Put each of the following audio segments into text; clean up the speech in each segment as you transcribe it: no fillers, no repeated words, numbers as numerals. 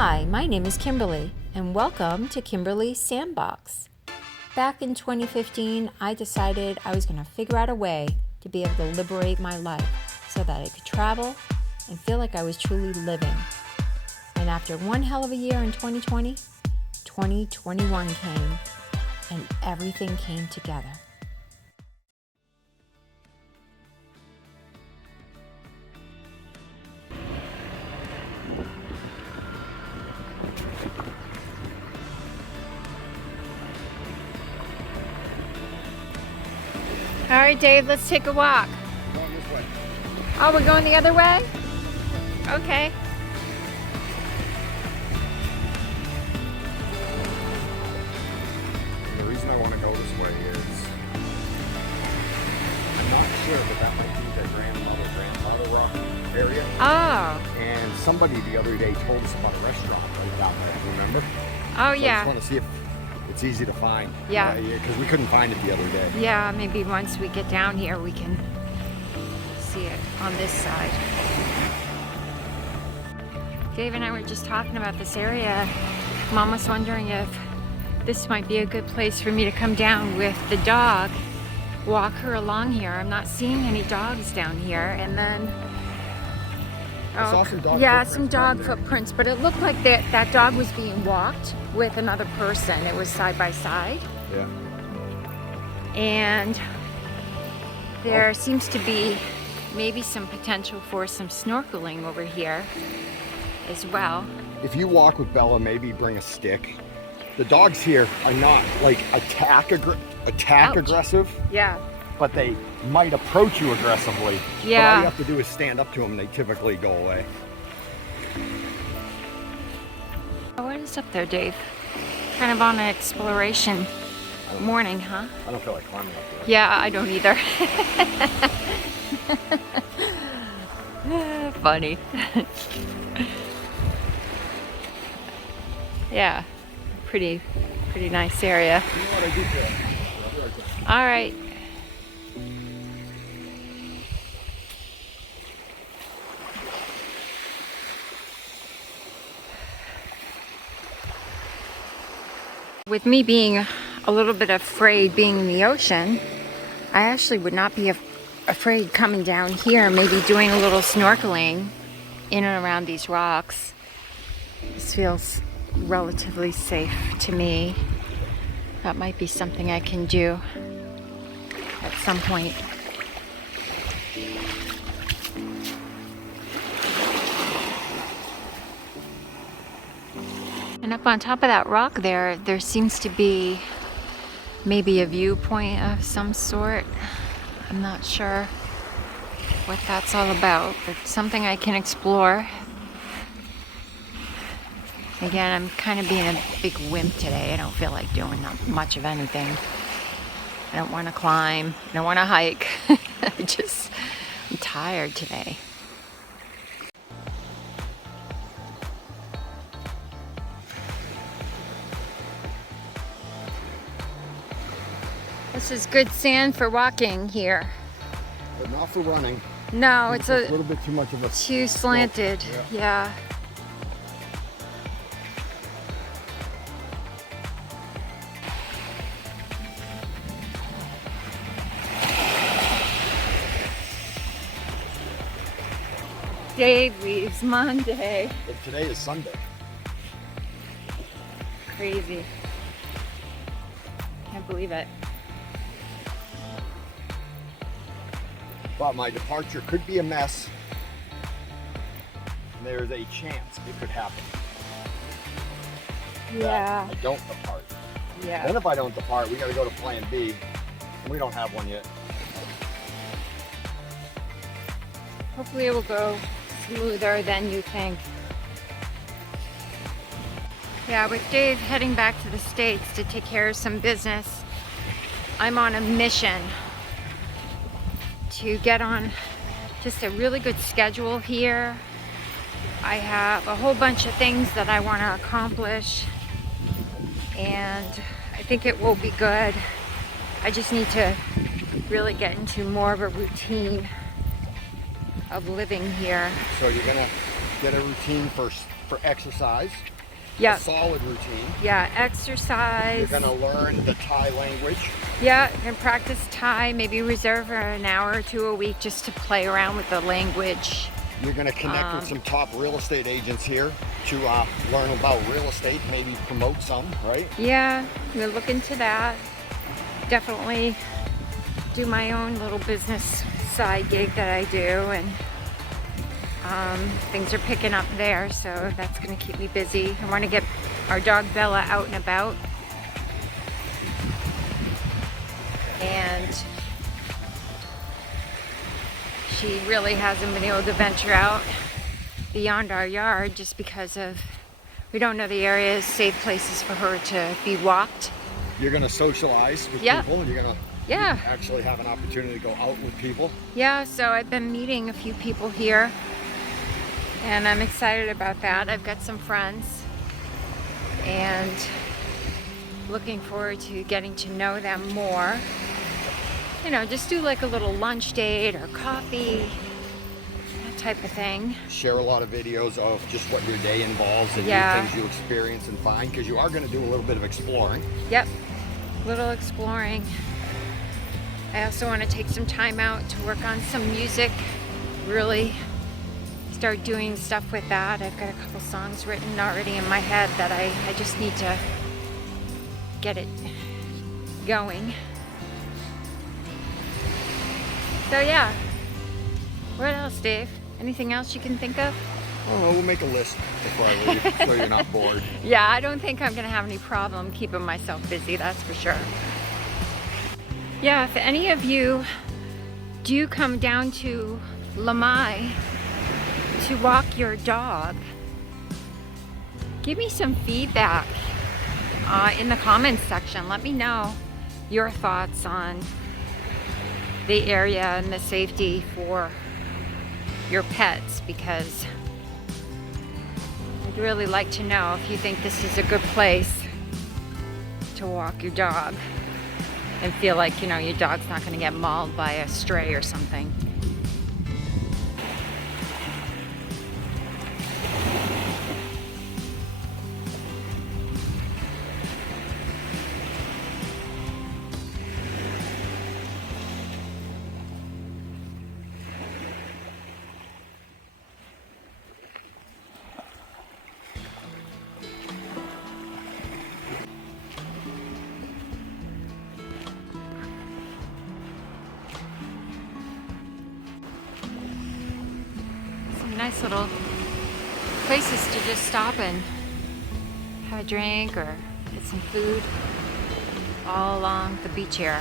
Hi, my name is Kimberly, and welcome to Kimberly's Sandbox. Back in 2015, I decided I was going to figure out a way to be able to liberate my life so that I could travel and feel like I was truly living. And after one hell of a year in 2020, 2021 came, and everything came together. All right, Dave, let's take a walk. We're going this way. Oh, we're going the other way? Okay. The reason I want to go this way is I'm not sure, but that might be the grandfather rock area. Oh. And somebody the other day told us about a restaurant right down there, remember? Oh, So I yeah. just want to see if it's easy to find. Yeah. Because we couldn't find it the other day. Yeah, maybe once we get down here, we can see it on this side. Dave and I were just talking about this area. Mom was wondering if this might be a good place for me to come down with the dog, walk her along here. I'm not seeing any dogs down here. And then I saw some dog yeah, footprints some dog right there. footprints, but it looked like that dog was being walked with another person. It was side by side. Yeah. And there seems to be maybe some potential for some snorkeling over here as well. If you walk with Bella, maybe bring a stick. The dogs here are not like attack Ouch. aggressive, Yeah. but they might approach you aggressively. But Yeah. all you have to do is stand up to them and they typically go away. What is up there, Dave? Kind of on an exploration morning, huh? I don't feel like climbing up there. Yeah, I don't either. Funny. Yeah, pretty nice area. You know what I do feel? I'll be right there. All right. With me being a little bit afraid being in the ocean, I actually would not be afraid coming down here, maybe doing a little snorkeling in and around these rocks. This feels relatively safe to me. That might be something I can do at some point. And up on top of that rock there seems to be maybe a viewpoint of some sort. I'm not sure what that's all about, but something I can explore. Again, I'm kind of being a big wimp today. I don't feel like doing much of anything. I don't want to climb. I don't want to hike. I'm tired today. This is good sand for walking here. But not for running. No, it's a a little bit too much of a too slanted. Yeah. Dave leaves Monday. But today is Sunday. Crazy. Can't believe it. But my departure could be a mess. And there's a chance it could happen. Yeah. That I don't depart. Yeah. Then if I don't depart, we gotta go to plan B. And we don't have one yet. Hopefully it will go smoother than you think. Yeah, with Dave heading back to the States to take care of some business, I'm on a mission to get on just a really good schedule here. I have a whole bunch of things that I want to accomplish, and I think it will be good. I just need to really get into more of a routine of living here. So you're gonna get a routine for for exercise. Yeah. A solid routine. Yeah, You're exercise. gonna learn the Thai language. Yeah, and practice Thai, maybe reserve an hour or two a week just to play around with the language. You're gonna connect with some top real estate agents here to learn about real estate, maybe promote some, right? Yeah, we'll look into that. Definitely do my own little business side gig that I do, and things are picking up there, so that's going to keep me busy. I want to get our dog Bella out and about, and she really hasn't been able to venture out beyond our yard just because of we don't know the areas, safe places for her to be walked. You're gonna socialize with Yeah. people. You're gonna Yeah. actually have an opportunity to go out with people. Yeah, so I've been meeting a few people here, and I'm excited about that. I've got some friends, and looking forward to getting to know them more. You know, just do like a little lunch date or coffee, that type of thing. Share a lot of videos of just what your day involves and Yeah. new things you experience and find, because you are gonna do a little bit of exploring. Yep, little exploring. I also want to take some time out to work on some music, really start doing stuff with that. I've got a couple songs written already in my head that I just need to get it going. So yeah, what else, Dave? Anything else you can think of? Oh, we'll make a list before I leave so you're not bored. Yeah, I don't think I'm gonna have any problem keeping myself busy, that's for sure. Yeah, if any of you do come down to Lamai to walk your dog, give me some feedback in the comments section. Let me know your thoughts on the area and the safety for your pets, because I'd really like to know if you think this is a good place to walk your dog and feel like, you know, your dog's not going to get mauled by a stray or something. Nice little places to just stop and have a drink or get some food all along the beach here.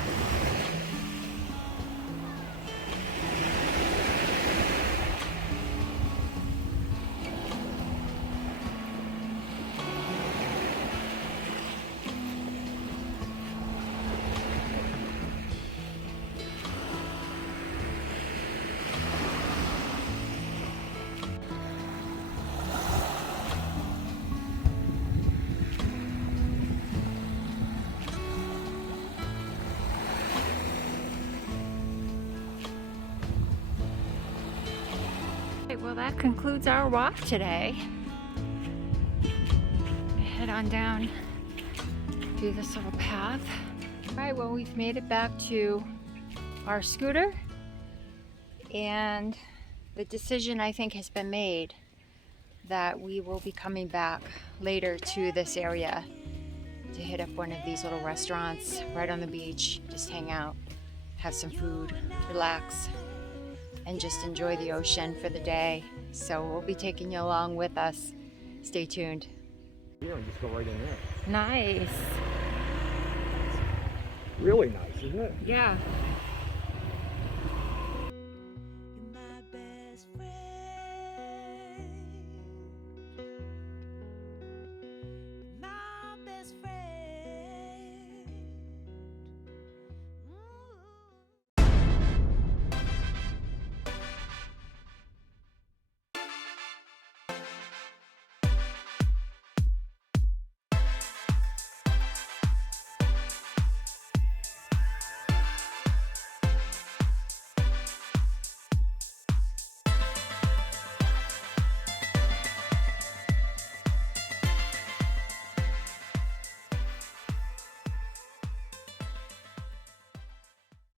Well, that concludes our walk today. Head on down through this little path. All right, well, we've made it back to our scooter, and the decision, I think, has been made that we will be coming back later to this area to hit up one of these little restaurants right on the beach, just hang out, have some food, relax, and just enjoy the ocean for the day. So we'll be taking you along with us. Stay tuned. Here and just go right in there. Nice. Really nice, isn't it? Yeah.